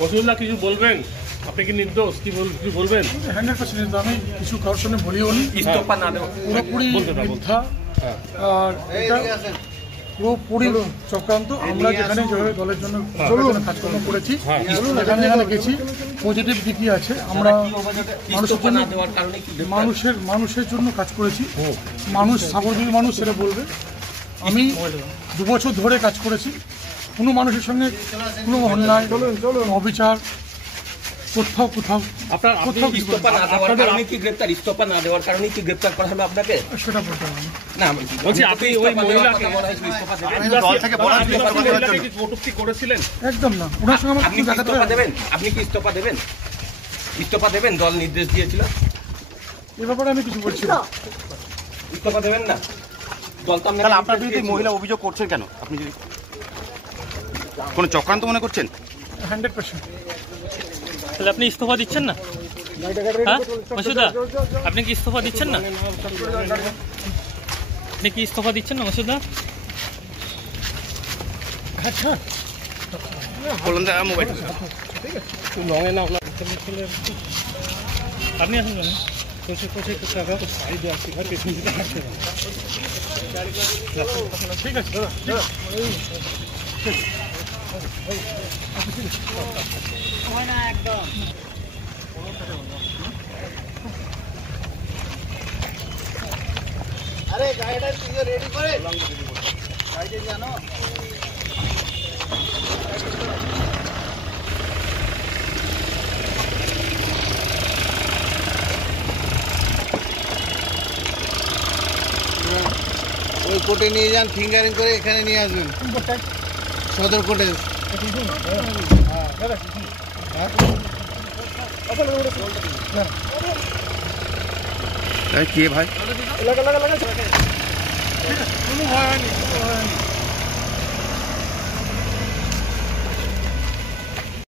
মসিউল্লাহ কিছু বলবেন? আপনি কি নির্দোষ? কি বলবেন? 100% নির্দোষ। আমি কিছু কারোর সঙ্গে বলিও নি, ইস্তফা না দেওয়া পুরোপুরি মিথ্যা। আর এটা পুরোপুরি চক্রান্ত। আমরা যেখানে যেভাবে দলের জন্য কাজকর্ম করেছি, এখানে গেছি, পজিটিভ দিকই আছে। আমরা মানুষের জন্য কাজ করেছি। মানুষ সাবলীল মানুষ সেটা বলবে। আমি 2 বছর ধরে কাজ করেছি, কোনো মানুষের সঙ্গে কোনো অন্যায় অবিচার কোথাও ইস্তফা না দেওয়ার কারণে কি গ্রেপ্তার করা হলো আপনাকে? সেটা বলতে পারি না। বলছি আপনি ওই মহিলাকে কটূক্তি করেছিলেন? একদম না। ওনার সঙ্গে আপনি কি ইস্তফা দেবেন? ইস্তফা দেবেন? দল নির্দেশ দিয়েছিল। এ ব্যাপারে আমি কিছু বলছি না। ইস্তফা দেবেন না? দল তো আপনার বিরুদ্ধে মহিলা অভিযোগ করছেন কেন? আপনি যদি কোনো চক্রান্ত মনে করছেন? 100%। তাহলে আপনি ইস্তফা দিচ্ছেন না? হ্যাঁ মসুদা, আপনি কি ইস্তফা দিচ্ছেন না? আপনি কি ইস্তফা দিচ্ছেন না মসুদা? আচ্ছা মোবাইল আপনি আসুন কেন? ঠিক আছে একদম। আরে গাড়িটা রেডি করে গাড়িতে জানো। ওই কোর্টে নিয়ে যান, ফিঙ্গারিং করে এখানে নিয়ে আসবেন সদর কোর্টে। কে ভাই? কোনো ভয় হয়নি।